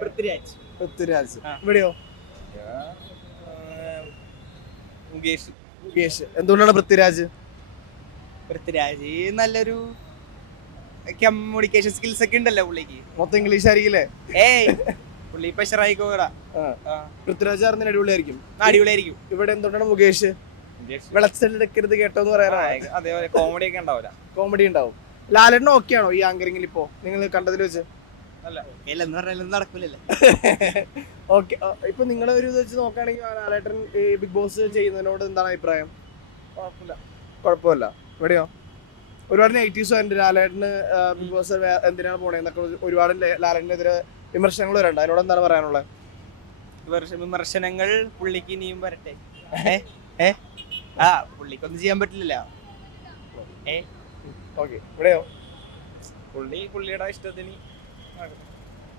പൃഥ്വിരാജ്. പൃഥ്വിരാജ്. ഇവിടെയോ? മുകേഷ്. മുകേഷ്. എന്തുകൊണ്ടാണ് പൃഥ്വിരാജ്? പൃഥ്വിരാജ് നല്ലൊരു കമ്മ്യൂണിക്കേഷൻ സ്കിൽസ് ഒക്കെ ഉണ്ടല്ലോ പുള്ളിക്ക്. മൊത്തം ഇംഗ്ലീഷ് ആയിരിക്കില്ലേ? പുള്ളി പ്രഷറായിക്കോടാ. പൃഥ്വിരാജ് ആർന്ന് അടിപൊളിയായിരിക്കും. അടിപൊളിയായിരിക്കും. ഇവിടെ എന്തുകൊണ്ടാണ് മുകേഷ്? വെളച്ചെടുക്കരുത് കേട്ടോ എന്ന് പറയാൻ അതേപോലെ കോമഡി ഒക്കെ ഉണ്ടാവില്ല. കോമഡി ഉണ്ടാവും. ലാലേട്ടൻ ഓക്കെ ആണോ ഈ ആങ്കറിംഗിൽ ഇപ്പോ നിങ്ങൾ കണ്ടതിൽ വെച്ച്? നടക്കൂലല്ലേ. ഓക്കെ. ഇപ്പൊ നിങ്ങളുടെ ഒരു ഇത് വെച്ച് നോക്കുകയാണെങ്കിൽ ലാലേട്ടൻ ഈ ബിഗ് ബോസ് ചെയ്യുന്നതിനോട് എന്താണ് അഭിപ്രായം? കുഴപ്പമില്ല. ഇവിടെയോ? ഒരുപാട് നെഗറ്റീവ്സ് ഉണ്ട് ലാലേട്ടന്. ബിഗ് ബോസ് എന്തിനാണ് പോണേന്നൊക്കെ ഒരുപാട് ലാലേട്ടനെതിരെ വിമർശനങ്ങൾ വരണ്ട. അതിനോട് എന്താണ് പറയാനുള്ളത്? വിമർശനങ്ങൾ പുള്ളിക്ക് ഇനിയും വരട്ടെ. പുള്ളിക്കൊന്നും ചെയ്യാൻ പറ്റില്ലല്ലോ. ഓക്കെ. ഇവിടെയോ? പുള്ളിയുടെ ഇഷ്ടത്തിന്